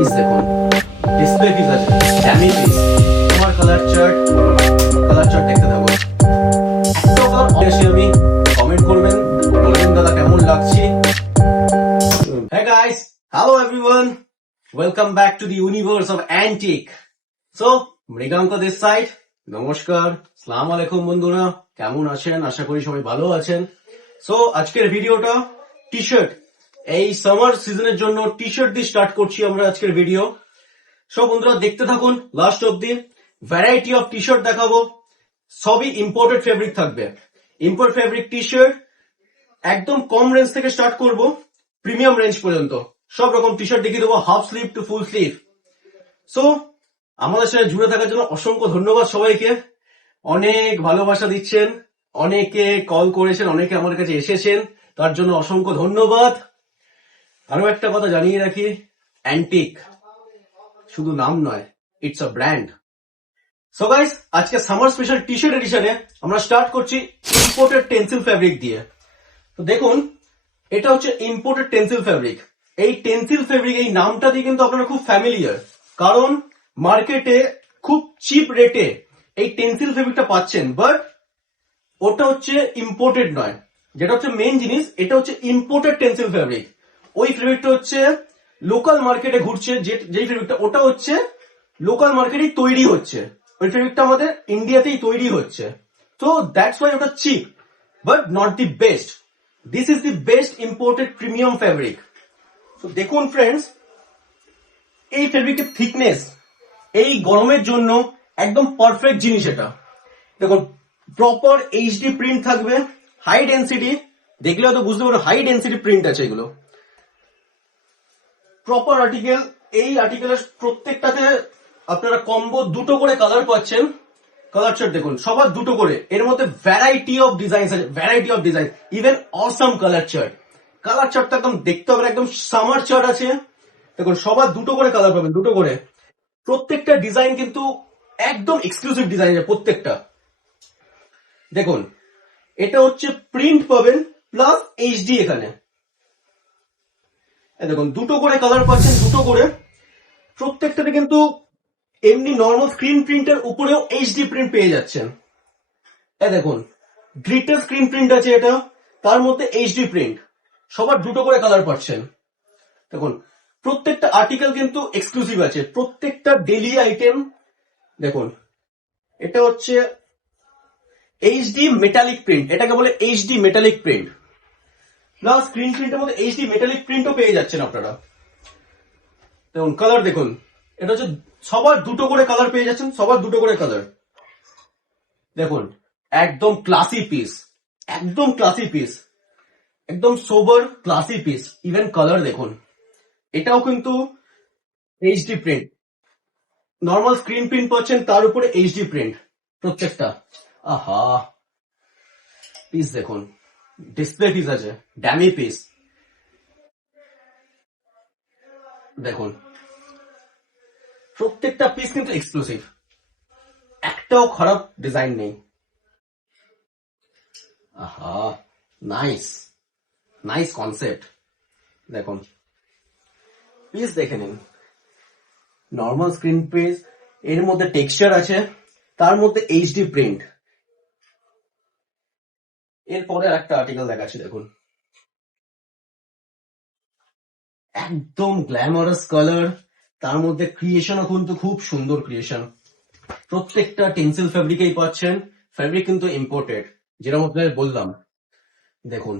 Piece দেখুন, display piece আছে, dummy piece. তোমার কালার চার্ট দেখতে থাকো। একটা কালার অবশ্যই আমি কমেন্ট করবেন, বলবেন দাদা কেমন লাগছে। Hey guys, hello everyone, welcome back to the universe of antique. So, Mriganka this side. নমস্কার, আসসালামু আলাইকুম বন্ধুরা, কেমন আছেন? আশা করি সবাই ভালো আছেন। সো আজকের ভিডিওটা টি শার্ট, এই সামার সিজনের জন্য টি শার্ট দিয়ে স্টার্ট করছি আমরা আজকের ভিডিও। সো বন্ধুরা দেখতে থাকুন লাস্ট অব্দি। ভ্যারাইটি অফ টি শার্ট দেখাবো, সবই ইম্পোর্টেড ফেব্রিক থাকবে। ইম্পোর্ট ফেব্রিক টি শার্ট একদম কম রেঞ্জ থেকে স্টার্ট করব প্রিমিয়াম রেঞ্জ পর্যন্ত সব রকম টি শার্ট দেখিয়ে দেবো, half sleeve to full sleeve. So আমাদের সাথে জুড়ে থাকার জন্য অসংখ্য ধন্যবাদ সবাইকে। অনেক ভালোবাসা দিচ্ছেন, অনেকে কল করেছেন, অনেকে আমার কাছে এসেছেন, তার জন্য অসংখ্য ধন্যবাদ। আরো একটা কথা জানিয়ে রাখি, অ্যান্টিক শুধু নাম নয়, it's a brand. So guys, আজকে সামার স্পেশাল টি শার্ট এডিশনে আমরা স্টার্ট করছি ইম্পোর্টেড টেন্সিল ফ্যাব্রিক দিয়ে। তো দেখুন, এটা হচ্ছে ইম্পোর্টেড টেন্সিল ফ্যাব্রিক। এই টেন্সিল ফ্যাব্রিক, এই নামটা দিয়ে কিন্তু আপনারা খুব ফ্যামিলিয়ার, কারণ মার্কেটে খুব চিপ রেটে এই টেন্সিল ফেব্রিকটা পাচ্ছেন, বাট ওটা হচ্ছে ইম্পোর্টেড নয়। যেটা হচ্ছে মেইন জিনিস, এটা হচ্ছে ইম্পোর্টেড টেন্সিল ফেব্রিক। ওই ফেব্রিকটা হচ্ছে লোকাল মার্কেটে ঘুরছে, যেই ফেব্রিকটা ওটা হচ্ছে লোকাল মার্কেটেই তৈরি হচ্ছে, ওই ফেব্রিকটা আমাদের ইন্ডিয়াতেই তৈরি হচ্ছে। তো দ্যাটস ওয়াই ওটা cheap, but not the best. This is the best imported premium fabric. তো দেখুন ফ্রেন্ডস, এই ফেব্রিকের থিকনেস এই গরমের জন্য একদম পারফেক্ট জিনিস। এটা দেখুন, প্রপার এইচডি প্রিন্ট থাকবে, হাই ডেন্সিটি, দেখলে হয়তো বুঝতে পারো হাই ডেন্সিটি প্রিন্ট আছে এগুলো। প্রপার আর্টিকেল, এই আর্টিকেলের প্রত্যেকটাতে আপনারা কম্বো দুটো করে কালার পাচ্ছেন। কালার চার্ট দেখুন, সবার দুটো করে, এর মধ্যে ভ্যারাইটি অফ ডিজাইন আছে, variety of design, even awesome colour chart. Colour চার্টটা একদম দেখতে হবে, একদম সামার চার্ট আছে। দেখুন, সবার দুটো করে কালার পাবেন, দুটো করে। প্রত্যেকটা ডিজাইন কিন্তু একদম এক্সক্লুসিভ ডিজাইন আছে প্রত্যেকটা। দেখুন, এটা হচ্ছে প্রিন্ট পাবেন প্লাস এইচডি। এখানে দেখুন দুটো করে কালার পাচ্ছেন, দুটো করে। প্রত্যেকটাতে কিন্তু এমনি নর্মাল স্ক্রিন প্রিন্টের উপরেও এইচডি প্রিন্ট পেয়ে যাচ্ছেন। দেখুন, গ্লিটার স্ক্রিন প্রিন্ট আছে এটা, তার মধ্যে এইচডি প্রিন্ট, সবার দুটো করে কালার পাচ্ছেন। দেখুন, প্রত্যেকটা আর্টিকেল কিন্তু এক্সক্লুসিভ আছে, প্রত্যেকটা ডেইলি আইটেম। দেখুন, এটা হচ্ছে এইচডি মেটালিক প্রিন্ট, এটাকে বলে HD metallic print. Plus screen প্রিন্টের মধ্যে এইচডি মেটালিক প্রিন্টও পেয়ে যাচ্ছেন আপনারা। দেখুন কালার দেখুন, এটা হচ্ছে সবার দুটো করে কালার পেয়ে যাচ্ছেন, সবার দুটো করে কালার। দেখুন, একদম ক্লাসি পিস, একদম ক্লাসি পিস, একদম সোবার ক্লাসি পিস। ইভেন কালার দেখুন, এটাও কিন্তু HD print, normal screen print পাচ্ছেন, তার উপরে এইচডি প্রিন্ট প্রত্যেকটা। আহা, পিস দেখুন, ডিসপ্লে পিস আছে, ড্যামি পিস। দেখুন, প্রত্যেকটা পিস কিন্তু এক্সক্লুসিভ, একটাও খারাপ ডিজাইন নেই। আহা, নাইস নাইস কনসেপ্ট। দেখুন, পিস দেখে নিন, নর্মাল স্ক্রিন পিস, এর মধ্যে টেক্সচার আছে, তার মধ্যে এইচডি প্রিন্ট। এরপরে একটা আর্টিকেল দেখাচ্ছি, দেখুন, একদম গ্ল্যামারাস কালার, তার মধ্যে ক্রিয়েশনও কিন্তু খুব সুন্দর ক্রিয়েশন। প্রত্যেকটা টেন্সিল ফ্যাব্রিকেই পাচ্ছেন, ফ্যাব্রিক কিন্তু ইম্পোর্টেড, যেরকম আপনাদের বললাম। দেখুন,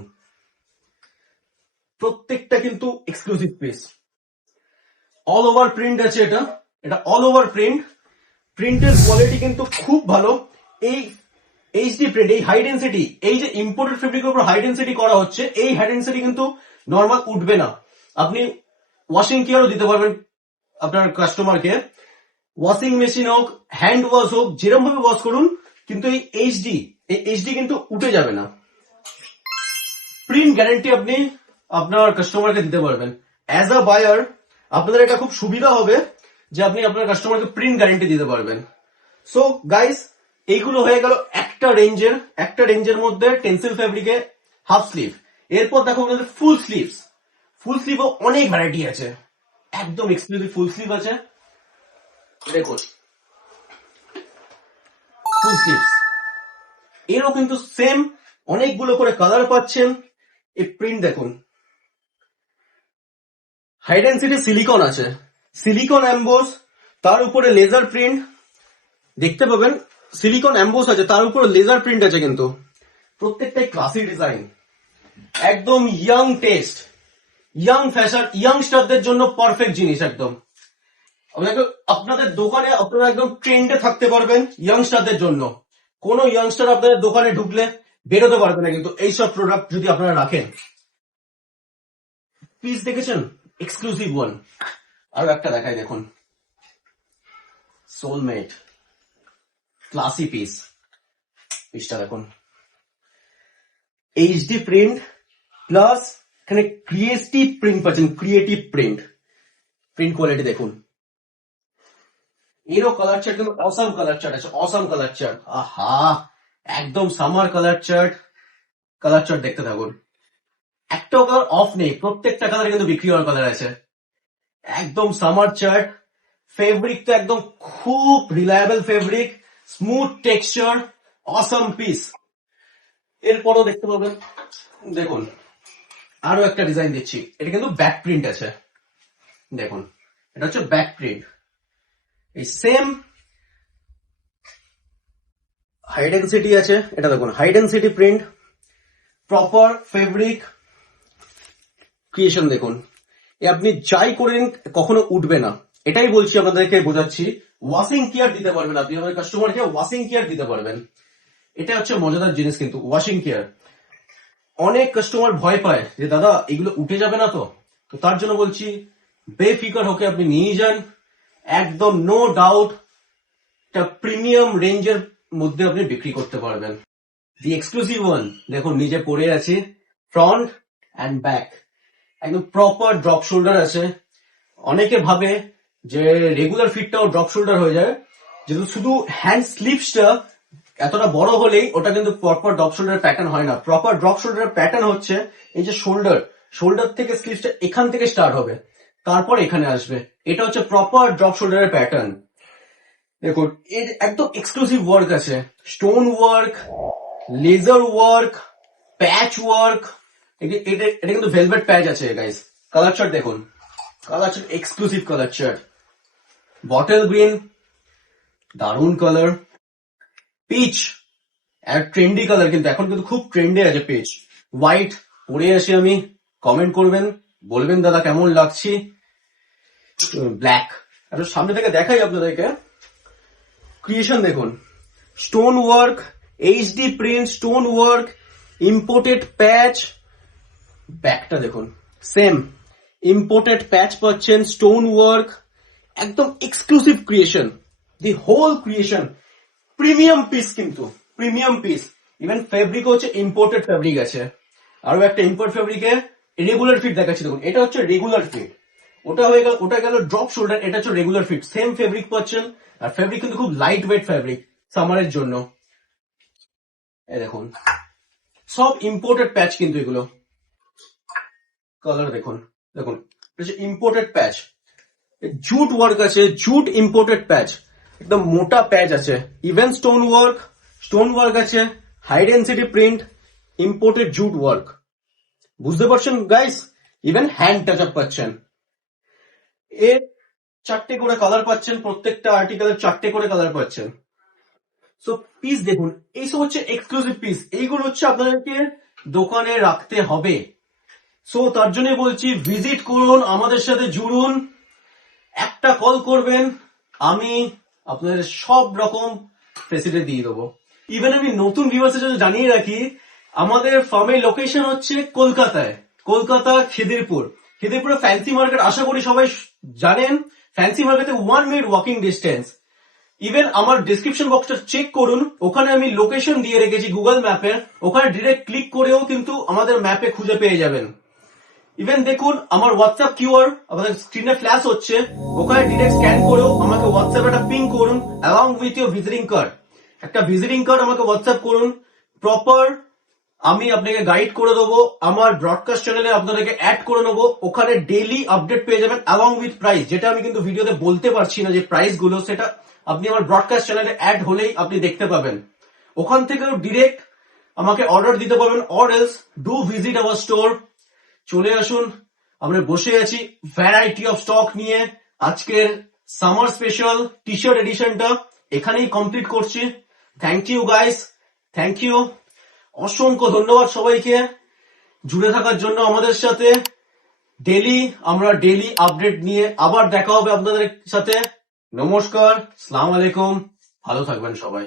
প্রত্যেকটা কিন্তু exclusive piece, all over print আছে। এটা অল ওভার প্রিন্ট, প্রিন্টের কোয়ালিটি কিন্তু খুব ভালো। এই এইচডি প্রিন্ট, এই হাই ডেন্সিটি, এই যে ইম্পোর্টেড ফেব্রিকের উপর হাই ডেন্সিটি করা হচ্ছে, এই হাই ডেন্সিটি কিন্তু নর্মাল উঠবে না। আপনি ওয়াশিং কেয়ারও দিতে পারবেন আপনার কাস্টমারকে, ওয়াশিং মেশিন হোক, হ্যান্ড ওয়াশ হোক, যেরকম ভাবে ওয়াশ করুন, কিন্তু এই এইচডি কিন্তু উঠে যাবে না। প্রিন্ট গ্যারান্টি আপনি আপনার কাস্টমারকে দিতে পারবেন। অ্যাজ আ বায়ার আপনাদের এটা খুব সুবিধা হবে যে আপনি আপনার কাস্টমারকে প্রিন্ট গ্যারান্টি দিতে পারবেন। সো গাইস, এইগুলো হয়ে গেল একটা রেঞ্জের মধ্যে টেন্সিল ফ্যাব্রিকে হাফ স্লিভ। এরপর দেখো ফুল স্লিভস, ফুল স্লিভও অনেক ভ্যারাইটি আছে, একদম এক্সক্লুসিভ ফুল স্লিভ আছে, দেখুন ফুল স্লিভস। এরও কিন্তু সেম অনেকগুলো করে কালার পাচ্ছেন। এই প্রিন্ট দেখুন, হাই ডেন্সিটি সিলিকন আছে, সিলিকন এমবোস, তার উপরে লেজার প্রিন্ট দেখতে পাবেন। সিলিকন এমবোস আছে, তার উপরে লেজার প্রিন্ট আছে, কিন্তু প্রত্যেকটাই ক্লাসি ডিজাইন, একদম ইয়াং টেস্ট, ইয়াং ফ্যাশন, ইয়াংস্টারদের জন্য পারফেক্ট জিনিস একদম। আপনাদের দোকানে আপনারা একদম ট্রেন্ডে থাকতে পারবেন ইয়াংস্টারদের জন্য। কোন ইয়াংস্টার আপনাদের দোকানে ঢুকলে বেরোতে পারবে না কিন্তু এইসব প্রোডাক্ট যদি আপনারা রাখেন। পিস দেখেছেন, এক্সক্লুসিভ ওয়ান। আরো একটা দেখাই, দেখুন সোলমেট ক্লাসি পিস। পিসটা দেখুন, এইচডি প্রিন্ট প্লাস এখানে ক্রিয়েটিভ প্রিন্ট পাচ্ছেন, ক্রিয়েটিভ প্রিন্ট। প্রিন্ট কোয়ালিটি দেখুন। এরও কালার চার্ট কিন্তু অসাম কালার চার্ট আছে, অসাম কালার চার্ট। আহা, একদম summer colour chart. Colour chart দেখতে থাকুন, একটাও কালার অফ নেই, প্রত্যেকটা কালার কিন্তু বিক্রি হওয়ার কালার আছে। একদম সামার চার্ট। ফেব্রিক তো একদম খুব reliable fabric, smooth texture, awesome piece. এরপরও দেখতে পাবেন, দেখুন আরো একটা ডিজাইন দিচ্ছি। এটা কিন্তু ব্যাক প্রিন্ট আছে, দেখুন এটা হচ্ছে ব্যাক প্রিন্ট। এই সেম হাই ডেন্সিটি আছে, এটা দেখুন high density print, proper fabric creation. দেখুন এ আপনি যাই করেন কখনো উঠবে না, এটাই বলছি আপনাদেরকে, বোঝাচ্ছি। ওয়াশিং কেয়ার দিতে পারবেন আপনি, আমাদের কাস্টমারকে ওয়াশিং কেয়ার দিতে পারবেন। এটা হচ্ছে মজাদার জিনিস কিন্তু, ওয়াশিং কেয়ার। অনেক কাস্টমার ভয় পায় যে দাদা এগুলো উঠে যাবে না তো, তো তার জন্য বলছি বেফিকার হোকে আপনি নিয়ে যান, একদম নো ডাউট একটা প্রিমিয়াম রেঞ্জের মধ্যে আপনি বিক্রি করতে পারবেন। দি এক্সক্লুসিভ ওয়ান দেখুন, নিজে পরে আছি, ফ্রন্ট অ্যান্ড ব্যাক একদম প্রপার ড্রপ শোল্ডার আছে। অনেকে ভাবে যে রেগুলার ফিটটাও ড্রপ শোল্ডার হয়ে যায়, যেহেতু শুধু হ্যান্ড স্লিভসটা এতটা বড় হলেই ওটা কিন্তু প্রপার ড্রপ শোল্ডার প্যাটার্ন হয় না। প্রপার ড্রপ শোল্ডার প্যাটার্ন হচ্ছে এই যে শোল্ডার, শোল্ডার থেকে স্লিভসটা এখান থেকে স্টার্ট হবে, তারপর এখানে আসবে। এটা হচ্ছে প্রপার ড্রপ শোল্ডারের প্যাটার্ন। দেখুন এর একদম এক্সক্লুসিভ ওয়ার্ক আছে, stone work, laser work, patch work. এটা কিন্তু ভেলভেট প্যাচ আছে গাইস। কালার চার্ট দেখুন, colour chart exclusive colour chart. Bottle green, দারুন কালার। পিচ এক ট্রেন্ডি কালার, কিন্তু এখন কিন্তু খুব ট্রেন্ডে আছে পিচ। হোয়াইট পরে আসি আমি, কমেন্ট করবেন, বলবেন দাদা কেমন লাগছি। ব্ল্যাক, একটু সামনে থেকে দেখাই আপনাদেরকে। ক্রিয়েশন দেখুন, stone work, HD print, stone work, imported patch. ব্যাকটা দেখুন সেম ইম্পোর্টেড প্যাচ পাচ্ছেন, স্টোন ওয়ার্ক, একদম exclusive creation. The whole creation premium piece, কিন্তু প্রিমিয়াম পিস। ইভেন ফেব্রিক হচ্ছে ইম্পোর্টেড ফেব্রিক আছে। আরো একটা ইম্পোর্ট ফেব্রিকে রেগুলার ফিট দেখাচ্ছি, দেখুন এটা হচ্ছে রেগুলার ফিট। ওটা হয়ে গেল, ওটা গেল ড্রপ শোল্ডার, এটা হচ্ছে রেগুলার ফিট। সেম ফেব্রিক পাচ্ছেন, আর ফেব্রিক কিন্তু খুব লাইট ওয়েট ফেব্রিক সামারের জন্য। এই দেখুন সব ইম্পোর্টেড প্যাচ কিন্তু এগুলো। কালার দেখুন, দেখুন ইম্পোর্টেড প্যাচ, জুট ওয়ার্ক আছে, জুট ইম্পোর্টেড প্যাচ, একদম মোটা প্যাচ আছে। ইভেন স্টোন ওয়ার্ক আছে, high density print, imported jute work. বুঝতে পারছেন guys? Even hand touch up পাচ্ছেন। এর 4টে করে কালার পাচ্ছেন, প্রত্যেকটা আর্টিকেলের 4টে করে কালার পাচ্ছেন। সো পিস দেখুন, এইসব হচ্ছে এক্সক্লুসিভ পিস, এইগুলো হচ্ছে আপনাদেরকে দোকানে রাখতে হবে। সো তার জন্য বলছি ভিজিট করুন, আমাদের সাথে জুড়ুন, একটা কল করবেন, আমি আপনাদের সব রকম ফেসিলিটি দিয়ে দেবো। ইভেন আমি নতুন ভিউয়ার্সের জন্য জানিয়ে রাখি, আমাদের ফার্মের লোকেশন হচ্ছে কলকাতায়, কলকাতা খিদিরপুর। খিদিরপুরে ফ্যান্সি মার্কেট আশা করি সবাই জানেন। ফ্যান্সি মার্কেটে 1 মিনিট ওয়াকিং ডিস্টেন্স। ইভেন আমার ডিসক্রিপশন বক্সটা চেক করুন, ওখানে আমি লোকেশন দিয়ে রেখেছি গুগল ম্যাপের, ওখানে ডিরেক্ট ক্লিক করেও কিন্তু আমাদের ম্যাপে খুঁজে পেয়ে যাবেন। ইভেন দেখুন আমার হোয়াটসঅ্যাপ কিউআর আমাদের স্ক্রিনে ফ্ল্যাশ হচ্ছে, ওখানে ডিরেক্ট স্ক্যান করেও আমাকে হোয়াটসঅ্যাপে একটা পিং করুন along with your visiting card. একটা ভিজিটিং কার্ড আমাকে হোয়াটসঅ্যাপ করুন, প্রপার আমি আপনাকে গাইড করে দেবো, আমার ব্রডকাস্ট চ্যানেলে আপনাদেরকে অ্যাড করে নেবো, ওখানে ডেইলি আপডেট পেয়ে যাবেন অ্যালং উইথ প্রাইস, যেটা আমি কিন্তু ভিডিওতে বলতে পারছি না যে প্রাইস গুলো, সেটা আপনি আমার ব্রডকাস্ট চ্যানেলে অ্যাড হলেই আপনি দেখতে পাবেন। ওখান থেকেও ডিরেক্ট আমাকে অর্ডার দিতে পারবেন, or else do visit our store. চলে আসুন, আমরা বসে আছি ভ্যারাইটি অফ স্টক নিয়ে। আজকের সামার স্পেশাল টি শার্ট এডিশনটা এখানেই কমপ্লিট করছি। Thank you guys, thank you, অসংখ্য ধন্যবাদ সবাইকে জুড়ে থাকার জন্য আমাদের সাথে। আমরা ডেইলি আপডেট নিয়ে আবার দেখা হবে আপনাদের সাথে। নমস্কার, আসসালামু আলাইকুম, ভালো থাকবেন সবাই।